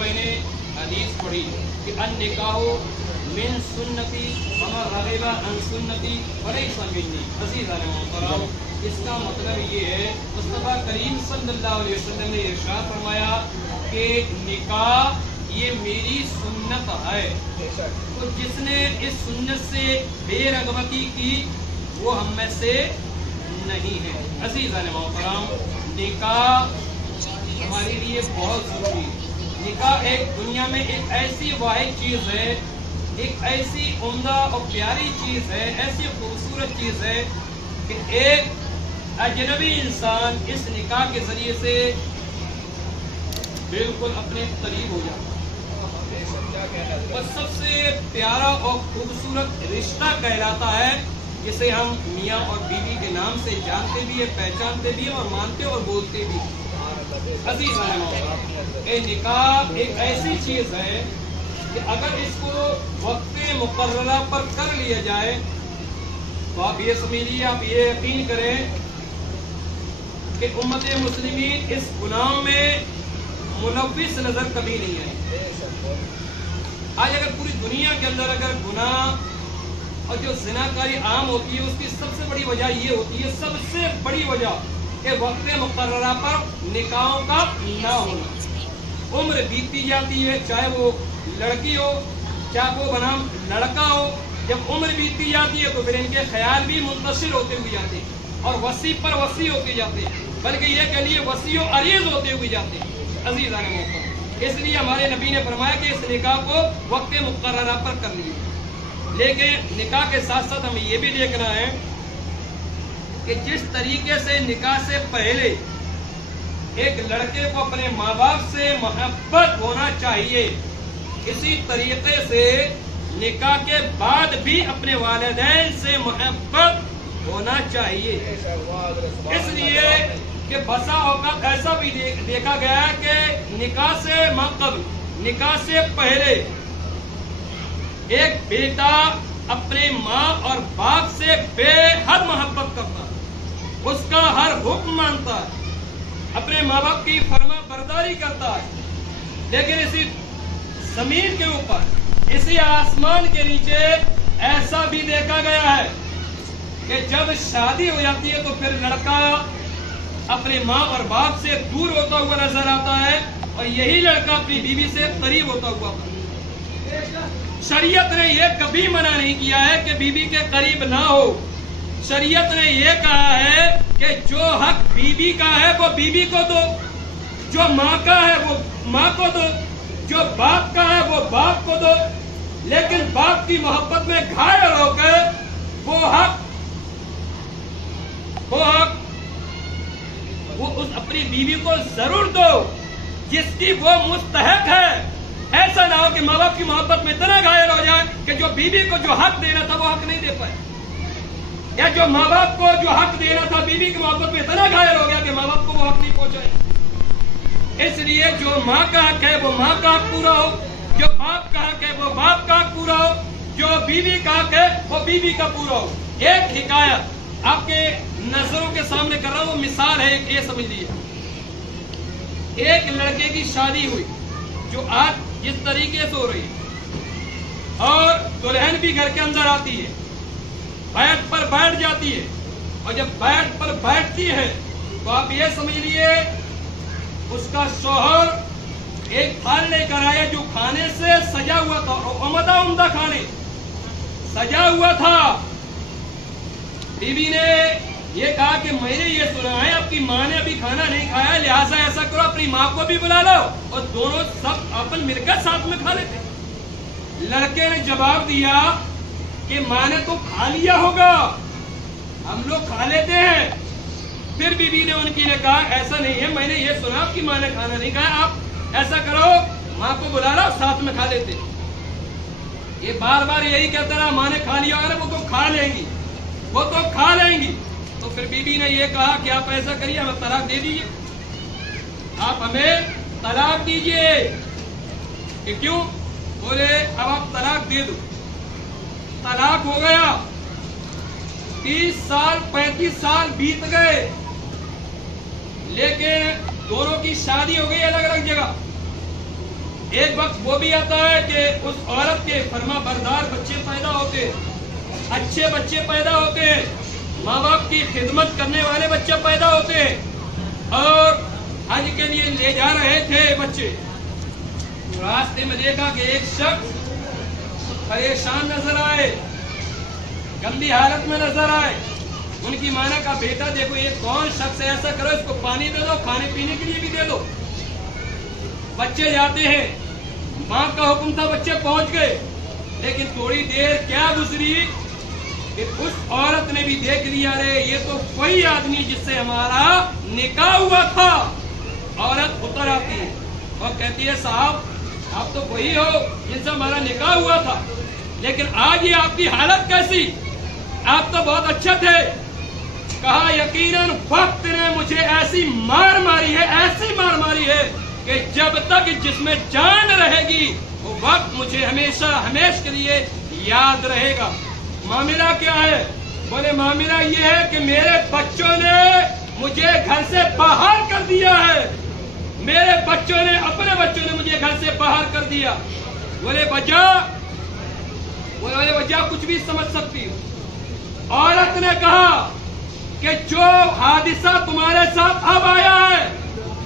मैंने हदीस पढ़ी कि अन्निकाहु मिन सुन्नती वमन रग़िबा अन सुन्नती फलैसा मिन्नी। अज़ीज़ान मोहतरम, इसका मतलब ये है मुस्तफ़ा करीम सल्लल्लाहु अलैहि वसल्लम ने इरशाद फरमाया कि निकाह ये मेरी सुन्नत है, तो जिसने इस सुन्नत से बेरग़बती की वो हम में से नहीं है। अज़ीज़ान मोहतरम, निकाह हमारे लिए बहुत जरूरी है। निकाह एक दुनिया में एक ऐसी वाहिद चीज है, एक ऐसी उम्दा और प्यारी चीज है, ऐसी खूबसूरत चीज है कि एक अजनबी इंसान इस निकाह के जरिए से बिल्कुल अपने करीब हो जाता है। और सबसे प्यारा और खूबसूरत रिश्ता कहलाता है जिसे हम मियाँ और बीवी के नाम से जानते भी है, पहचानते भी है और मानते और बोलते भी हैं। अज़ीज़ान, निकाह एक ऐसी चीज है कि अगर इसको वक्फ़े मुक़र्ररा पर कर लिया जाए तो आप ये समझिए, आप ये यकीन करें कि उम्मत मुस्लिमीन इस गुनाह में मुलव्विस नजर कभी नहीं आई। आज अगर पूरी दुनिया के अंदर अगर गुनाह और जो ज़िनाकारी आम होती है उसकी सबसे बड़ी वजह ये होती है, सबसे बड़ी वजह कि वक्फ़े मुक़र्ररा पर निकाहों का ना होना। उम्र बीतती जाती है, चाहे वो लड़की हो चाहे वो बनाम लड़का हो। जब उम्र बीतती जाती है तो फिर इनके ख्याल भी मुंतशिर होते हुए जाते हैं और वसी पर वसी होते जाते हैं, बल्कि ये कह लिए वसी और अरीज होते हुए जाते हैं। अज़ीज़ान मोहतरम, इसलिए हमारे नबी ने फरमाया कि इस निकाह को वक्फ़े मुक़र्ररा पर कर लीजिए। लेकिन निकाह के साथ साथ हमें ये भी देखना है कि जिस तरीके से निकाह से पहले एक लड़के को अपने माँ बाप से मोहब्बत होना चाहिए, इसी तरीके से निकाह के बाद भी अपने वालिदैन से मोहब्बत होना चाहिए। इसलिए कि बसा औक़ात ऐसा भी देखा गया है कि निकाह से माक़बल, निकाह से पहले एक बेटा अपने माँ और बाप से बेहद मोहब्बत करता है, उसका हर हुक्म मानता है, अपने माँ बाप की फरमा बरदारी करता है। लेकिन इसी जमीन के ऊपर, इसी आसमान के नीचे ऐसा भी देखा गया है कि जब शादी हो जाती है तो फिर लड़का अपने माँ और बाप से दूर होता हुआ नजर आता है और यही लड़का अपनी बीवी से करीब होता हुआ। शरीयत ने यह कभी मना नहीं किया है कि बीवी के करीब ना हो। शरीयत ने यह कहा है कि जो हक बीवी का है वो बीवी को दो, जो माँ का है वो माँ को दो, जो बाप का है वो बाप को दो। लेकिन बाप की मोहब्बत में घायल होकर वो उस अपनी बीवी को जरूर दो जिसकी वो मुस्तहक है। ऐसा ना हो कि माँ बाप की मोहब्बत में इतना घायल हो जाए कि जो बीवी को जो हक देना था वो हक नहीं दे पाए, या जो माँ बाप को जो हक देना था बीवी की मोहब्बत में इतना घायल हो गया कि माँ बाप को वो हक नहीं पहुंचाए। इसलिए जो माँ का हक है वो माँ का हक पूरा हो, जो बाप का हक है वो बाप का हक पूरा हो, जो बीवी का हक है वो बीवी का पूरा हो। एक हिकायत आपके नजरों के सामने कर रहा हूं, वो मिसाल है, ये समझ लीजिए। एक लड़के की शादी हुई जो आज जिस तरीके से हो रही है, और दुल्हन भी घर के अंदर आती है, बैठ पर बैठ जाती है, और जब बैठ पर बैठती है तो आप ये समझ लिए उसका शौहर एक थाल लेकर आया जो खाने से सजा हुआ था, उम्दा उम्दा खाने सजा हुआ था। बीवी ने ये कहा कि मैंने ये सुना है आपकी माँ ने अभी खाना नहीं खाया, लिहाजा ऐसा करो अपनी माँ को भी बुला लो और दोनों सब अपन मिलकर साथ में खा लेते। लड़के ने जवाब दिया कि माँ ने तो खा लिया होगा, हम लोग खा लेते हैं। फिर बीवी ने उनकी ने कहा ऐसा नहीं है, मैंने ये सुना आपकी माँ ने खाना नहीं खाया, आप ऐसा करो माँ को बुला लो साथ में खा लेते। ये बार बार यही कहता रहा माँ ने खा लिया होगा, वो तो खा लेंगी, वो तो खा लेंगी। तो फिर बीबी ने ये कहा कि आप ऐसा करिए हमें तलाक दे दीजिए, आप हमें तलाक दीजिए। कि क्यों? बोले अब आप तलाक दे दो। तलाक हो गया, 30 साल 35 साल बीत गए, लेकिन दोनों की शादी हो गई अलग अलग जगह। ایک وقت وہ بھی آتا ہے کہ اس عورت کے فرما بردار بچے پیدا ہوتے، اچھے بچے پیدا ہوتے ہیں، ماں باپ کی خدمت کرنے والے بچے پیدا ہوتے ہیں، اور حج کے لیے لے جا رہے تھے بچے، راستے میں دیکھا کہ ایک شخص پریشان نظر آئے، گندی حالت میں نظر آئے۔ ان کی ماں نے کہا بیٹا دیکھو یہ کون شخص ہے، ایسا کرو اس کو پانی دے دو، کھانے پینے کے لیے بھی دے دو۔ بچے جاتے ہیں، ماں کا حکم تھا بچے پہنچ گئے، لیکن تھوڑی دیر کیا گزری کہ اس عورت نے بھی دیکھ لیا رے یہ تو وہی آدمی جس سے ہمارا نکاح ہوا تھا۔ عورت اتر آتی ہے اور کہتی ہے صاحب آپ تو وہی ہو جن سے ہمارا نکاح ہوا تھا، لیکن آج یہ آپ کی حالت کیسی؟ آپ تو بہت اچھے تھے۔ کہا یقیناً وقت نے مجھے ایسی مار ماری ہے، ایسی مار ماری ہے کہ جب تک جس میں جان رہے گی وہ وقت مجھے ہمیشہ ہمیشہ کے لیے یاد رہے گا۔ معاملہ کیا ہے؟ بولے معاملہ یہ ہے کہ میرے بچوں نے مجھے گھر سے باہر کر دیا ہے، میرے بچوں نے اپنے بچوں نے مجھے گھر سے باہر کر دیا۔ بولے وجہ کچھ بھی سمجھ سکتی ہو۔ عورت نے کہا کہ جو حادثہ تمہارے ساتھ اب آیا ہے،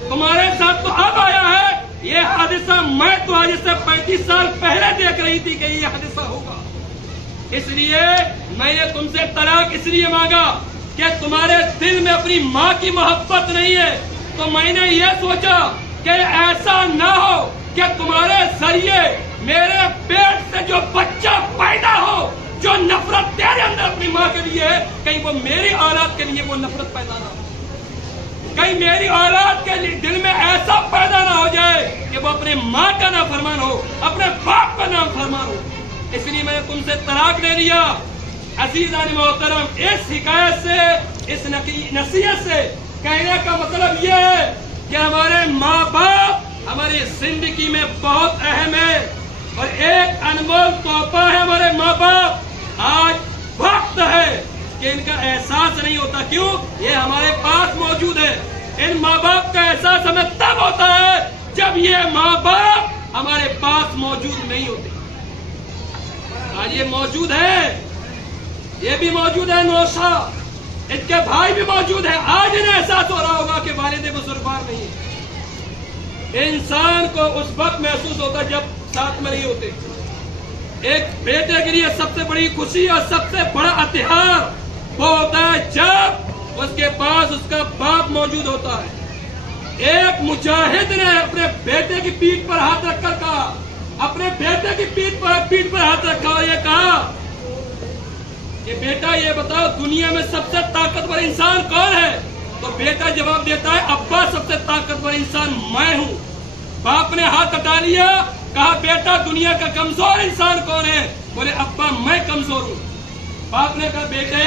تمہارے ساتھ تو اب آیا ہے، یہ حادثہ میں تو آج سے 35 سال پہلے دیکھ رہی تھی کہ یہ حادثہ ہوگا، اس لیے میں نے تم سے طلاق اس لیے مانگا کہ تمہارے دل میں اپنی ماں کی محبت نہیں ہے، تو میں نے یہ سوچا کہ ایسا نہ ہو کہ تمہارے ذریعے میرے پیٹ سے جو بچہ پیدا ہو جو نفرت تیرے اندر اپنی ماں کے لیے ہے، کہیں وہ میری اولاد کے لیے وہ نفرت پیدا نہ ہو، کہیں میری اولاد کے لیے دل میں ایسا پیدا نہ ہو جائے کہ وہ اپنے ماں کا نافرمان ہو، اپنے باپ کا نافرمان ہو، اس لیے میں نے تم سے طلاق لے لیا۔ عزیزان محترم، اس حکایت سے، اس نصیحت سے کہنے کا مطلب یہ ہے کہ ہمارے ماں باپ ہماری زندگی میں بہت اہم ہے، اور ایک انمول تحفہ ہے ہمارے ماں باپ۔ آج وقت ہے کہ ان کا احساس نہیں ہوتا، کیوں؟ یہ ہمارے پاس موجود ہے۔ ان ماں باپ کا احساس ہمیں تب ہوتا ہے جب یہ ماں باپ ہمارے پاس موجود نہیں ہوتے۔ آج یہ موجود ہے، یہ بھی موجود ہے، نوشا ان کے بھائی بھی موجود ہے، آج انہیں احساس ہو رہا ہوگا کہ والد بزرگوار نہیں ہے۔ انسان کو اس وقت محسوس ہوتا جب ساتھ میں نہیں ہوتے۔ ایک بیٹے کے لیے سب سے بڑی خوشی اور سب سے بڑا اتحاد وہ ہوتا ہے جب اس کے پاس اس کا باپ موجود ہوتا ہے۔ ایک مجاہد نے اپنے بیٹے کی پیٹھ پر ہاتھ رکھ کر کہا، اپنے بیٹے کی پیٹھ پر ہاتھ رکھا اور یہ کہا کہ بیٹا یہ بتاؤ دنیا میں سب سے طاقتور انسان کون ہے؟ تو بیٹا جواب دیتا ہے ابا سب سے طاقتور انسان میں ہوں۔ باپ نے ہاتھ ہٹا لیا، کہا بیٹا دنیا کا کمزور انسان کون ہے؟ بولے ابا میں کمزور ہوں۔ باپ نے کہا بیٹے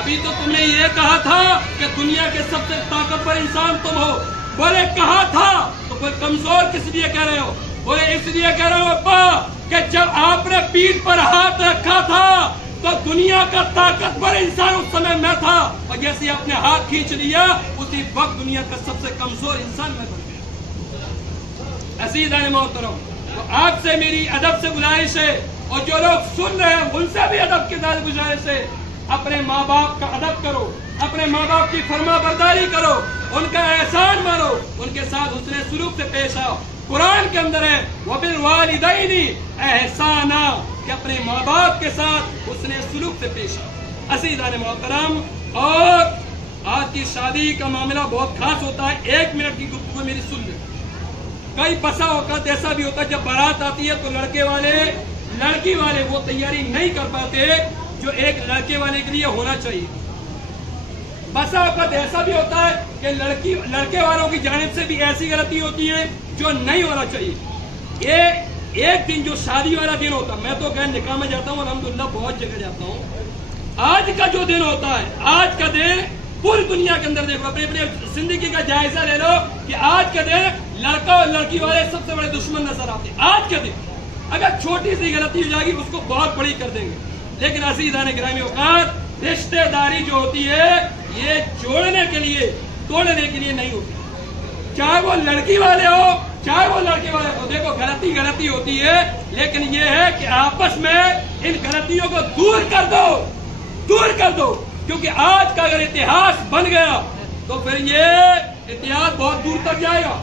ابھی تو تم نے یہ کہا تھا کہ دنیا کے سب سے طاقتور انسان تم ہو۔ بولے کہا تھا، تو کوئی کمزور کس لیے کہہ رہے ہو؟ بولے اس لیے کہہ رہا ہوں ابا کہ جب آپ نے پیٹھ پر ہاتھ رکھا تھا تو دنیا کا طاقتور انسان اس سمے میں تھا، اور جیسے آپ نے ہاتھ کھینچ لیا اسی وقت دنیا کا سب سے کمزور انسان میں بن گیا۔ عزیزان محترم، تو آپ سے میری ادب سے گزارش ہے، اور جو لوگ سن رہے ہیں ان سے بھی ادب کے ساتھ گزارش ہے، اپنے ماں باپ کا ادب کرو، اپنے ماں باپ کی فرما برداری کرو، ان کا احسان مانو، ان کے ساتھ حسن سلوک سے پیش آؤ۔ قرآن کے اندر ہے وَبِالْوَالِدَيْنِ احسانا، کہ اپنے ماں باپ کے ساتھ حسن سلوک سے پیش آؤ۔ عزیزان محترم، اور آج کی شادی کا معاملہ بہت خاص ہوتا ہے، 1 منٹ کی گفتگو میری سن لیں۔ کئی بسا اوقات ایسا بھی ہوتا ہے جب بارات آتی ہے تو لڑکی والے وہ تیاری نہیں کر پاتے جو ایک لڑکے والے کے لیے ہونا چاہیے۔ بسا اوقات ایسا بھی ہوتا ہے کہ لڑکے والوں کی جانب سے بھی ایسی غلطی ہوتی ہے جو نہیں ہونا چاہیے۔ ایک دن جو شادی والا دن ہوتا ہے، میں تو غیر نکاح میں جاتا ہوں الحمدللہ، بہت جگہ جاتا ہوں، آج کا جو دن ہوتا ہے، آج کا دن پوری دنیا کے اندر دیکھو، اپنی زندگی کا جائزہ لے لو کہ آج کا دن لڑکا اور لڑکی والے سب سے بڑے دشمن نظر آتے ہیں۔ آج کا دن اگر چھوٹی سی غلطی ہو جائے گی اس کو بہت بڑی کر دیں گے، لیکن عزیزان گرامی اوقات رشتہ داری جو ہوتی ہے یہ جوڑنے کے لیے توڑنے کے لیے نہیں ہوتی، چاہے وہ لڑکی والے ہو चाहे वो लड़के वाले को, देखो गलती होती है, लेकिन ये है कि आपस में इन गलतियों को दूर कर दो, क्योंकि आज का अगर इतिहास बन गया तो फिर ये इतिहास बहुत दूर तक जाएगा।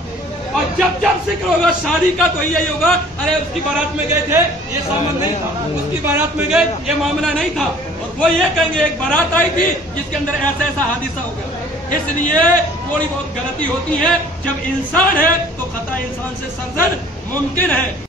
और जब जिक्र होगा शादी का तो यही होगा, अरे उसकी बारात में गए थे, ये सामान नहीं था, उसकी बारात में गए, ये मामला नहीं था, और वो ये कहेंगे एक बारात आई थी जिसके अंदर ऐसा हादसा हो गया। इसलिए थोड़ी बहुत गलती होती है, जब इंसान है तो खता इंसान से सर्जन मुमकिन है।